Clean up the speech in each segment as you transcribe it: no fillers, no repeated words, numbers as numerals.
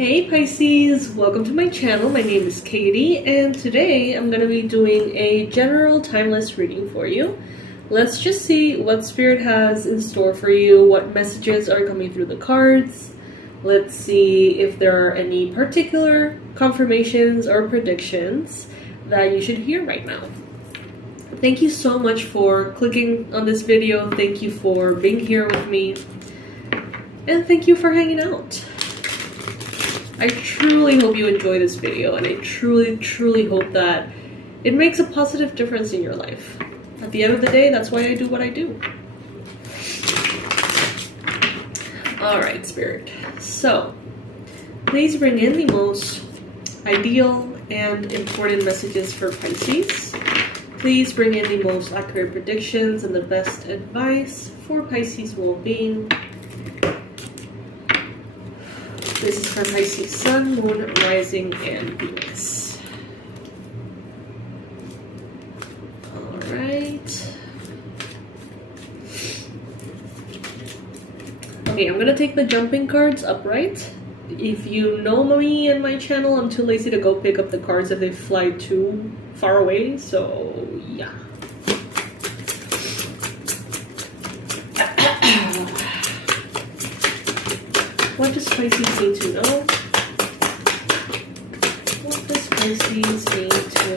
Hey Pisces, welcome to my channel. My name is Katie and today I'm going to be doing a general timeless reading for you. Let's just see what Spirit has in store for you, what messages are coming through the cards. Let's see if there are any particular confirmations or predictions that you should hear right now. Thank you so much for clicking on this video. Thank you for being here with me. And thank you for hanging out. I truly hope you enjoy this video, and I truly hope that it makes a positive difference in your life. At the end of the day, that's why I do what I do. Alright, Spirit. So, please bring in the most ideal and important messages for Pisces. Please bring in the most accurate predictions and the best advice for Pisces well-being. This is for Pisces Sun, Moon, Rising, and Venus. Alright. Okay, I'm gonna take the jumping cards upright. If you know me and my channel, I'm too lazy to go pick up the cards if they fly too far away, so yeah. What does Pisces need to know? What does Pisces need to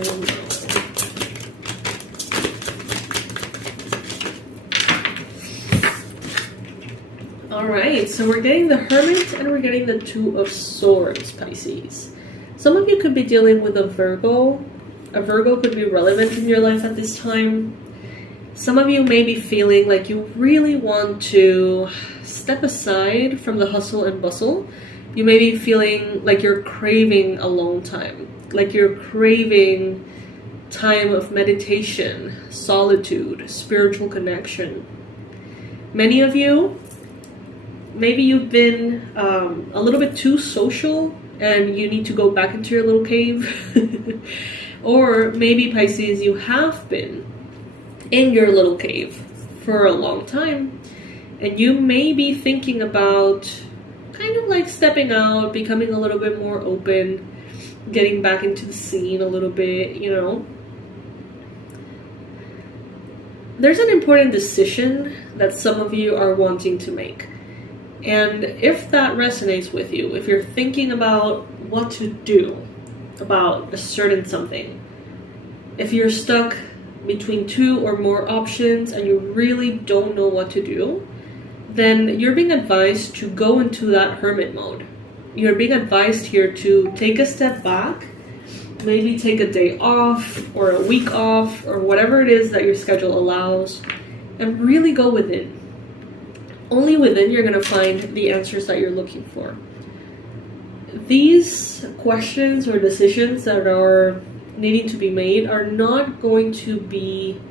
know? Alright, so we're getting the Hermit and we're getting the Two of Swords, Pisces. Some of you could be dealing with a Virgo. A Virgo could be relevant in your life at this time. Some of you may be feeling like you really want to step aside from the hustle and bustle. You may be feeling like you're craving alone time, like you're craving time of meditation, solitude, spiritual connection. Many of you, maybe you've been a little bit too social and you need to go back into your little cave. Or maybe, Pisces, you have been in your little cave for a long time and you may be thinking about kind of like stepping out, becoming a little bit more open, getting back into the scene a little bit, you know. There's an important decision that some of you are wanting to make. And if that resonates with you, if you're thinking about what to do about a certain something, if you're stuck between two or more options and you really don't know what to do, then you're being advised to go into that hermit mode. You're being advised here to take a step back, maybe take a day off or a week off or whatever it is that your schedule allows, and really go within. Only within you're going to find the answers that you're looking for. These questions or decisions that are needing to be made are not going to be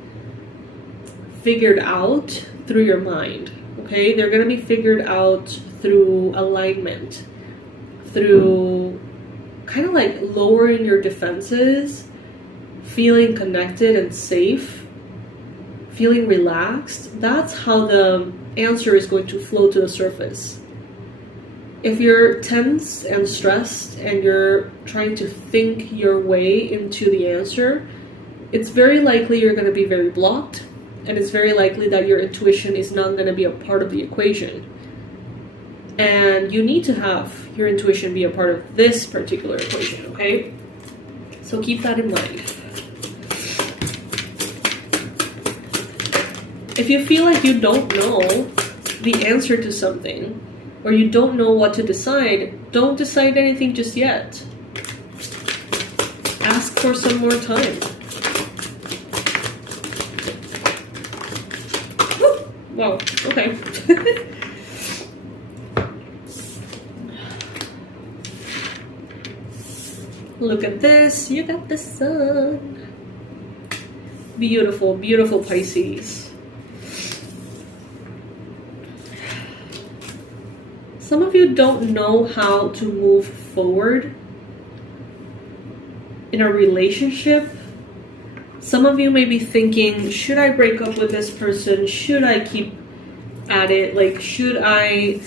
figured out through your mind, okay? They're going to be figured out through alignment, through kind of like lowering your defenses, feeling connected and safe, feeling relaxed. That's how the answer is going to flow to the surface. If you're tense and stressed and you're trying to think your way into the answer, it's very likely you're going to be very blocked, and it's very likely that your intuition is not going to be a part of the equation. And you need to have your intuition be a part of this particular equation, okay? So keep that in mind. If you feel like you don't know the answer to something, or you don't know what to decide, don't decide anything just yet. Ask for some more time. Woo! Wow, okay. Look at this, you got the sun. Beautiful, beautiful Pisces. Some of you don't know how to move forward in a relationship. Some of you may be thinking, should I break up with this person? Should I keep at it? Like, should I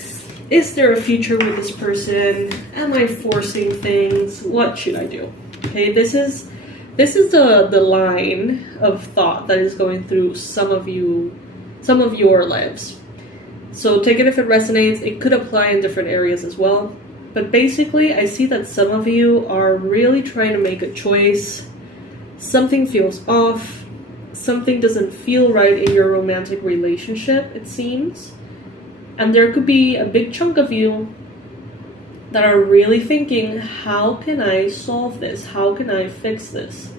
Is there a future with this person? Am I forcing things? What should I do? Okay, this is the line of thought that is going through some of your lives. So take it if it resonates. It could apply in different areas as well. But basically, I see that some of you are really trying to make a choice. Something feels off. Something doesn't feel right in your romantic relationship, it seems. And there could be a big chunk of you that are really thinking, how can I solve this? How can I fix this?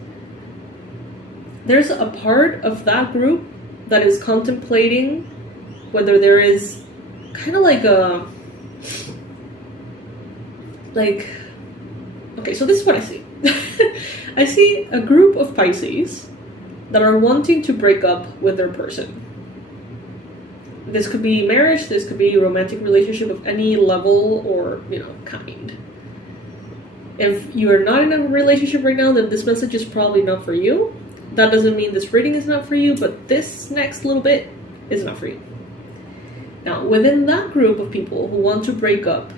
There's a part of that group that is contemplating whether there is kind of okay, so this is what I see. I see a group of Pisces that are wanting to break up with their person. This could be marriage, this could be a romantic relationship of any level or, kind. If you are not in a relationship right now, then this message is probably not for you. That doesn't mean this reading is not for you, but this next little bit is not for you. Now, within that group of people who want to break up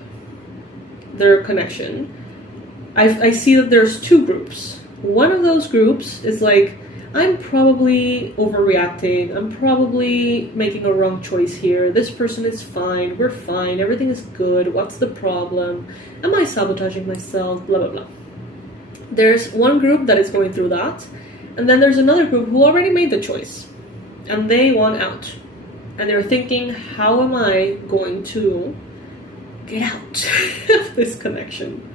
their connection, I see that there's two groups. One of those groups is like, I'm probably overreacting. I'm probably making a wrong choice here. This person is fine. We're fine. Everything is good. What's the problem? Am I sabotaging myself? Blah, blah, blah. There's one group that is going through that. And then there's another group who already made the choice. And they want out. And they're thinking, how am I going to get out of this connection?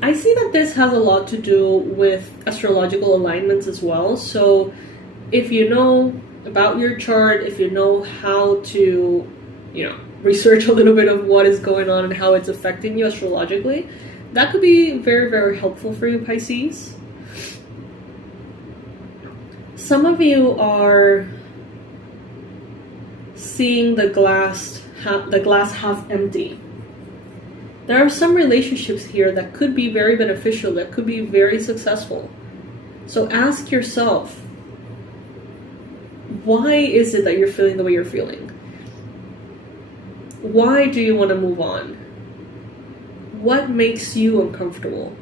I see that this has a lot to do with astrological alignments as well. So if you know about your chart, if you know how to, research a little bit of what is going on and how it's affecting you astrologically, that could be very, very helpful for you, Pisces. Some of you are seeing the glass half empty. There are some relationships here that could be very beneficial, that could be very successful. So ask yourself, why is it that you're feeling the way you're feeling? Why do you want to move on? What makes you uncomfortable?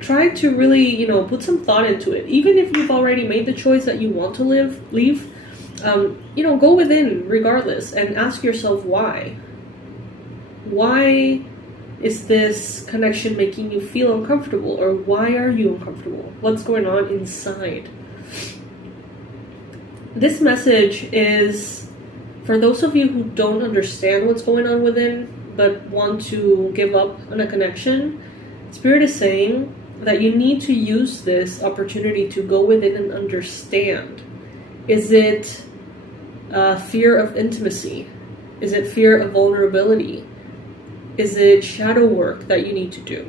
Try to really, put some thought into it. Even if you've already made the choice that you want to leave, go within regardless and ask yourself why. Why is this connection making you feel uncomfortable? Or why are you uncomfortable? What's going on inside? This message is for those of you who don't understand what's going on within, but want to give up on a connection. Spirit is saying that you need to use this opportunity to go within and understand. Is it fear of intimacy? Is it fear of vulnerability? Is it shadow work that you need to do?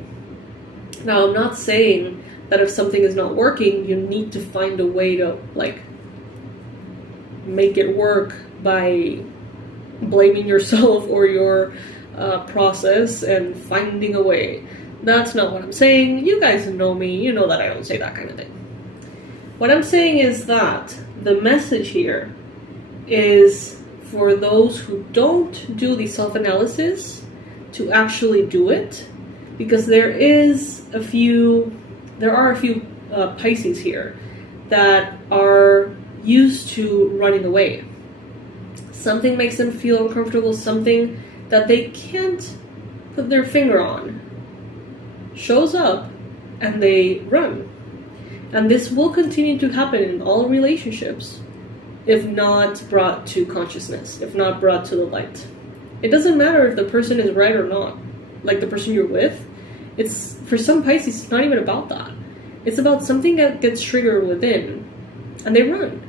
Now, I'm not saying that if something is not working, you need to find a way to, make it work by blaming yourself or your process and finding a way. That's not what I'm saying. You guys know me. You know that I don't say that kind of thing. What I'm saying is that the message here is for those who don't do the self-analysis to actually do it, because there are a few Pisces here that are used to running away. Something makes them feel uncomfortable, something that they can't put their finger on shows up and they run. And this will continue to happen in all relationships if not brought to consciousness, if not brought to the light. It doesn't matter if the person is right or not, like the person you're with. It's, for some Pisces, it's not even about that. It's about something that gets triggered within and they run.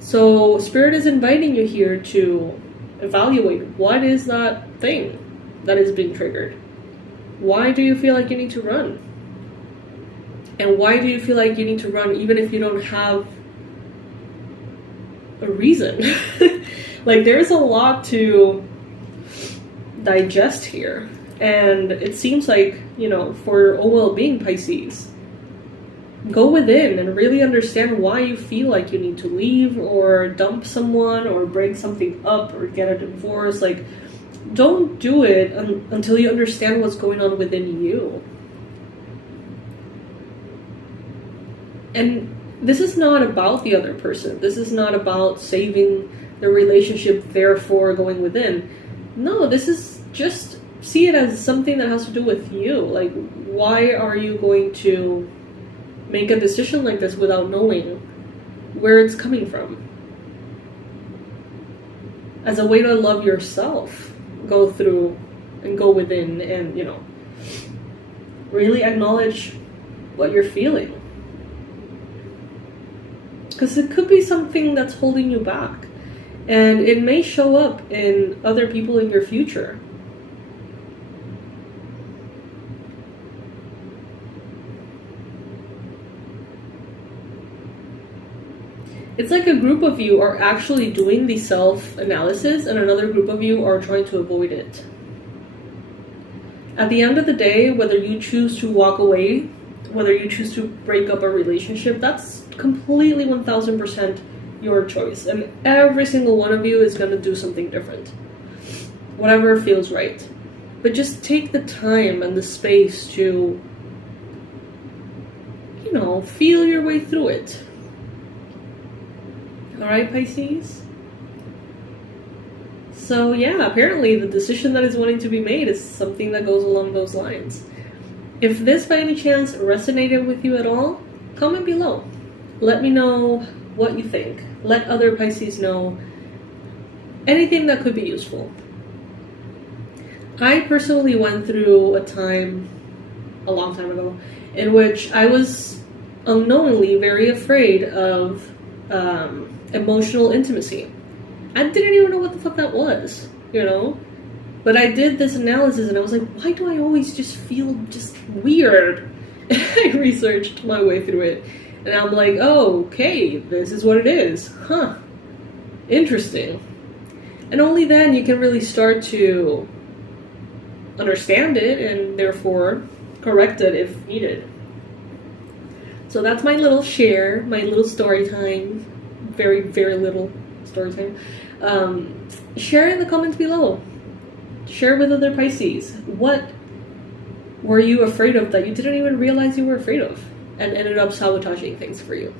So Spirit is inviting you here to evaluate what is that thing that is being triggered. Why do you feel like you need to run? And why do you feel like you need to run even if you don't have a reason? There's a lot to digest here. And it seems like, you know, for your own well-being, Pisces, go within and really understand why you feel like you need to leave or dump someone or break something up or get a divorce. Like, don't do it until you understand what's going on within you. And this is not about the other person. This is not about saving the relationship, therefore going within. No, this is just, see it as something that has to do with you. Like, why are you going to make a decision like this without knowing where it's coming from? As a way to love yourself, go through and go within and, you know, really acknowledge what you're feeling. Because it could be something that's holding you back. And it may show up in other people in your future. It's like a group of you are actually doing the self-analysis and another group of you are trying to avoid it. At the end of the day, whether you choose to walk away, whether you choose to break up a relationship, that's completely 1000% your choice. And every single one of you is going to do something different. Whatever feels right. But just take the time and the space to, you know, feel your way through it. Alright, Pisces? So yeah, apparently the decision that is wanting to be made is something that goes along those lines. If this by any chance resonated with you at all, comment below. Let me know what you think. Let other Pisces know anything that could be useful. I personally went through a time, a long time ago, in which I was unknowingly very afraid of emotional intimacy. I didn't even know what the fuck that was, you know? But I did this analysis and I was like, why do I always just feel just weird? And I researched my way through it. And I'm like, oh, okay, this is what it is. Huh. Interesting. And only then you can really start to understand it and therefore correct it if needed. So that's my little share, my little story time. Very, very little story time. Share in the comments below. Share with other Pisces. What were you afraid of that you didn't even realize you were afraid of and ended up sabotaging things for you?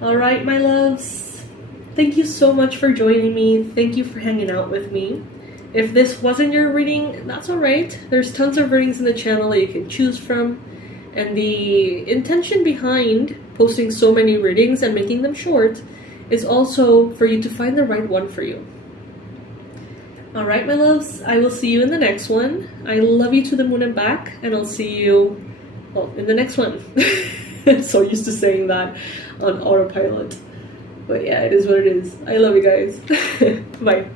Alright, my loves. Thank you so much for joining me. Thank you for hanging out with me. If this wasn't your reading, that's alright. There's tons of readings in the channel that you can choose from. And the intention behind posting so many readings and making them short is also for you to find the right one for you. Alright, my loves, I will see you in the next one. I love you to the moon and back, and I'll see you, well, in the next one. I'm so used to saying that on autopilot. But yeah, it is what it is. I love you guys. Bye.